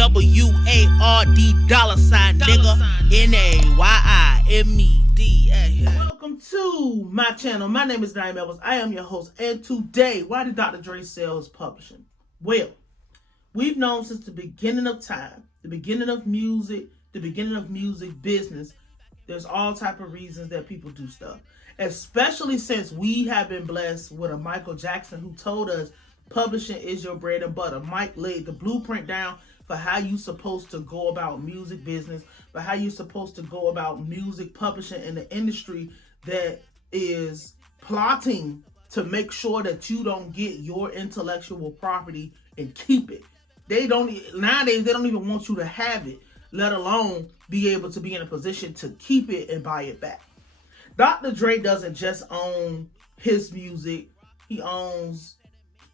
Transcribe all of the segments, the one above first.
$WARD nigga. NAYIMED. Welcome to my channel. My name is Nayim. I am your host, and today, why did Dr. Dre sell his publishing? Well, we've known since the beginning of time, the beginning of music, the beginning of music business, there's all type of reasons that people do stuff. Especially since we have been blessed with a Michael Jackson who told us publishing is your bread and butter. Mike laid the blueprint down for how you supposed to go about music business, for how you supposed to go about music publishing in the industry that is plotting to make sure that you don't get your intellectual property and keep it. Nowadays they don't even want you to have it, let alone be able to be in a position to keep it and buy it back. Dr. Dre doesn't just own his music. He owns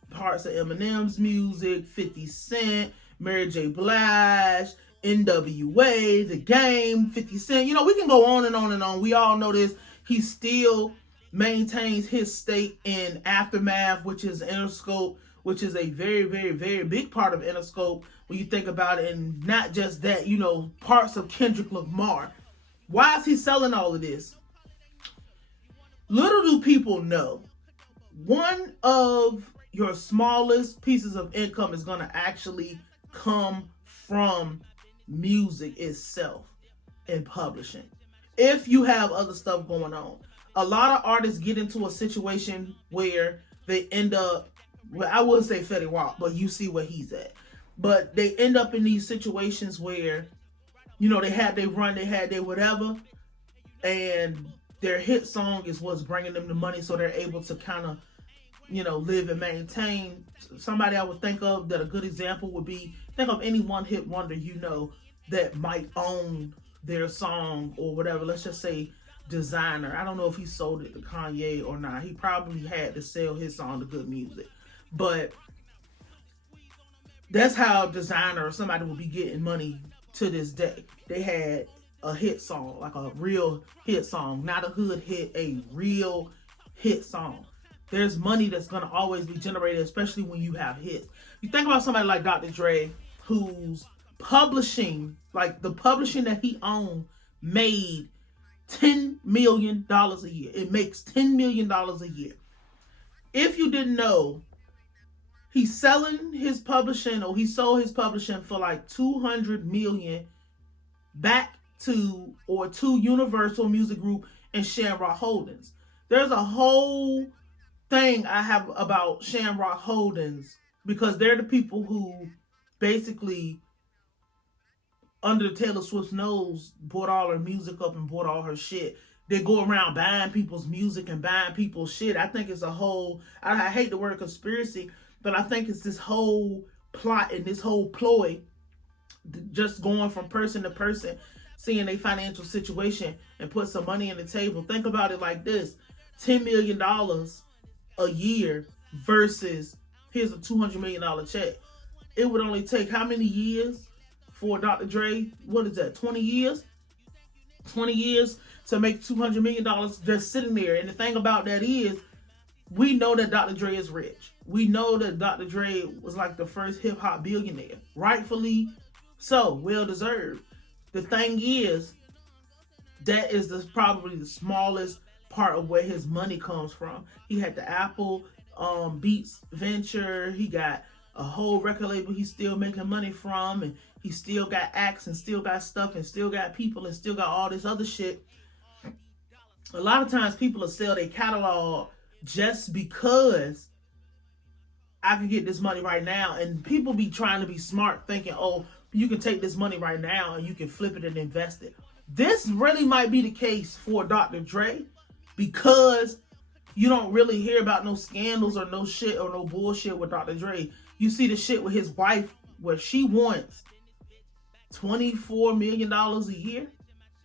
parts of Eminem's music, 50 Cent, Mary J. Blige, NWA, The Game, 50 Cent. You know, we can go on and on and on. We all know this. He still maintains his stake in Aftermath, which is Interscope, which is a very, very, very big part of Interscope when you think about it. And not just that, you know, parts of Kendrick Lamar. Why is he selling all of this? Little do people know, one of your smallest pieces of income is going to actually come from music itself and publishing. If you have other stuff going on, a lot of artists get into a situation where they end up, well, I wouldn't say Fetty Wap, but you see where he's at. But they end up in these situations where, you know, they had their run, they had their whatever, and their hit song is what's bringing them the money, so they're able to kind of, you know, live and maintain. Somebody I would think of that a good example would be, think of any one hit wonder you know that might own their song or whatever. Let's just say Designer. I don't know if he sold it to Kanye or not. He probably had to sell his song to Good Music. But that's how Designer or somebody would be getting money to this day. They had a hit song, like a real hit song, not a hood hit, a real hit song. There's money that's going to always be generated, especially when you have hits. You think about somebody like Dr. Dre, who's publishing, like the publishing that he owned made $10 million a year. It makes $10 million a year. If you didn't know, he's selling his publishing, or he sold his publishing for like $200 million back to Universal Music Group and Shamrock Holdings. There's a whole thing I have about Shamrock Holdings, because they're the people who basically, under Taylor Swift's nose, bought all her music up and bought all her shit. They go around buying people's music and buying people's shit. I think it's a whole, I hate the word conspiracy, but I think it's this whole plot and this whole ploy, just going from person to person, seeing a financial situation and put some money on the table. Think about it like this: $10 million a year versus here's a $200 million check. It would only take how many years for Dr. Dre? What is that, 20 years? 20 years to make $200 million just sitting there. And the thing about that is, we know that Dr. Dre is rich. We know that Dr. Dre was like the first hip hop billionaire. Rightfully so, well deserved. The thing is, that is probably the smallest part of where his money comes from. He had the Apple Beats venture. He got a whole record label he's still making money from, and he still got acts and still got stuff and still got people and still got all this other shit. A lot of times people will sell their catalog just because I can get this money right now, and people be trying to be smart, thinking, oh, you can take this money right now and you can flip it and invest it. This really might be the case for Dr. Dre, because you don't really hear about no scandals or no shit or no bullshit with Dr. Dre. You see the shit with his wife where she wants $24 million a year,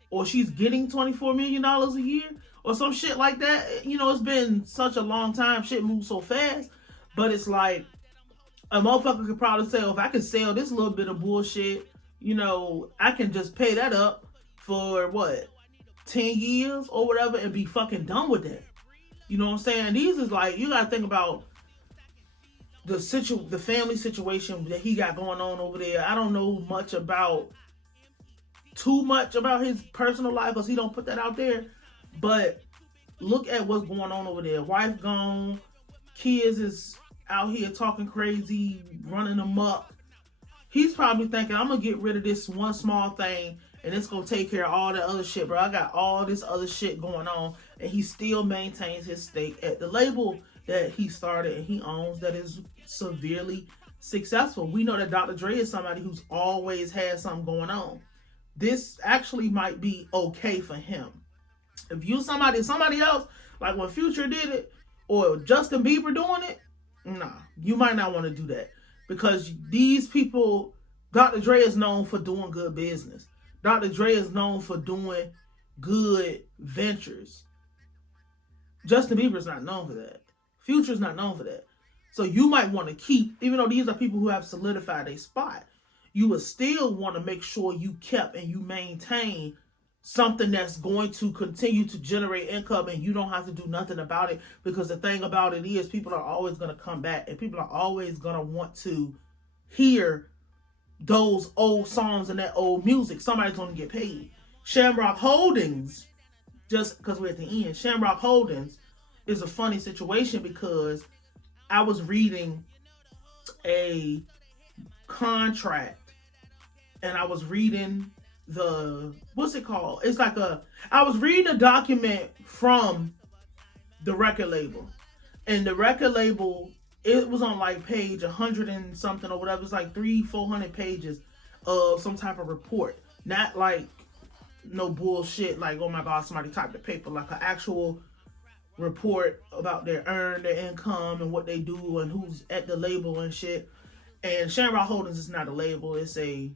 or she's getting $24 million a year, or some shit like that. You know, it's been such a long time. Shit moves so fast. But it's like, a motherfucker could probably say, oh, if I could sell this little bit of bullshit, you know, I can just pay that up for what, 10 years or whatever, and be fucking done with that. You know what I'm saying? These is like, you gotta think about the family situation that he got going on over there. I don't know too much about his personal life because he don't put that out there. But look at what's going on over there. Wife gone, kids is out here talking crazy, running amok. He's probably thinking, I'm gonna get rid of this one small thing and it's gonna take care of all the other shit, bro. I got all this other shit going on, and he still maintains his stake at the label that he started and he owns that is severely successful. We know that Dr. Dre is somebody who's always had something going on. This actually might be okay for him. If you somebody else, like when Future did it or Justin Bieber doing it, nah, you might not want to do that, because these people, Dr. Dre is known for doing good business. Dr. Dre is known for doing good ventures. Justin Bieber's not known for that. Future's not known for that. So you might want to keep, even though these are people who have solidified a spot, you would still want to make sure you kept and you maintain something that's going to continue to generate income, and you don't have to do nothing about it, because the thing about it is people are always going to come back and people are always going to want to hear those old songs and that old music. Somebody's going to get paid. Shamrock Holdings, just because we're at the end, Shamrock Holdings is a funny situation, because I was reading a contract and I was reading what's it called? It's like I was reading a document from the record label, and the record label, it was on like page 100 and something or whatever. It's like 300-400 pages of some type of report. Not like no bullshit like, oh my God, somebody typed the paper. Like an actual report about their income and what they do and who's at the label and shit. And Shamrock Holdings is not a label, it's a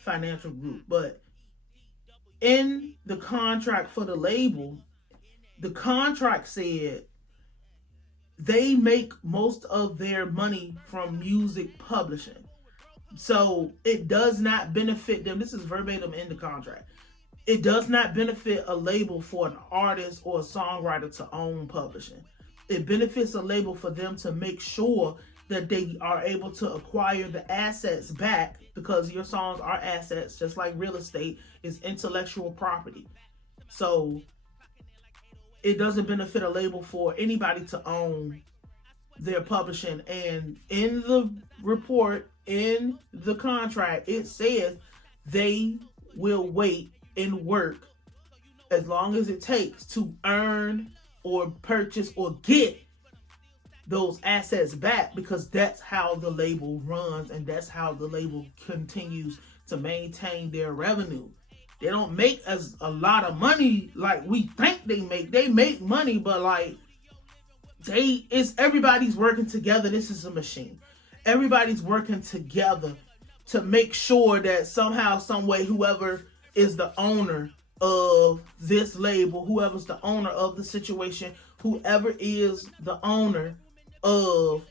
financial group. But in the contract for the label, the contract said they make most of their money from music publishing. So it does not benefit them. This is verbatim in the contract. It does not benefit a label for an artist or a songwriter to own publishing. It benefits a label for them to make sure that they are able to acquire the assets back, because your songs are assets, just like real estate is intellectual property. So it doesn't benefit a label for anybody to own their publishing. And in the report, in the contract, it says they will wait and work as long as it takes to earn or purchase or get those assets back, because that's how the label runs and that's how the label continues to maintain their revenue. They don't make as a lot of money like we think they make. They make money, but like everybody's working together. This is a machine. Everybody's working together to make sure that somehow, some way, whoever is the owner of this label, whoever's the owner of the situation, whoever is the owner of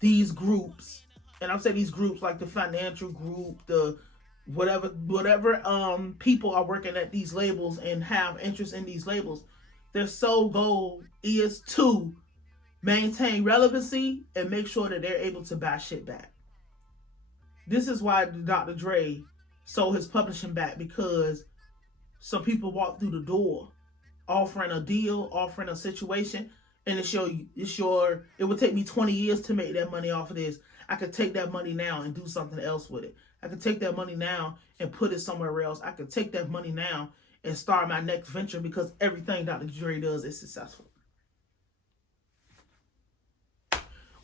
these groups, and I'm saying these groups like the financial group, the whatever people are working at these labels and have interest in these labels, their sole goal is to maintain relevancy and make sure that they're able to buy shit back. This is why Dr. Dre sold his publishing back, because some people walked through the door offering a deal, offering a situation, and it would take me 20 years to make that money off of this. I could take that money now and do something else with it. I could take that money now and put it somewhere else. I could take that money now and start my next venture, because everything Dr. Dre does is successful.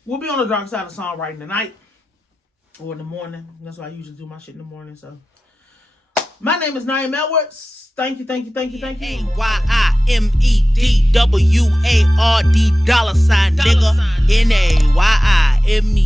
We'll be on the dark side of songwriting tonight or in the morning. That's why I usually do my shit in the morning. So my name is Nayim Edwards. Thank you. AYIMEDWARD $, nigga. NAYIMED.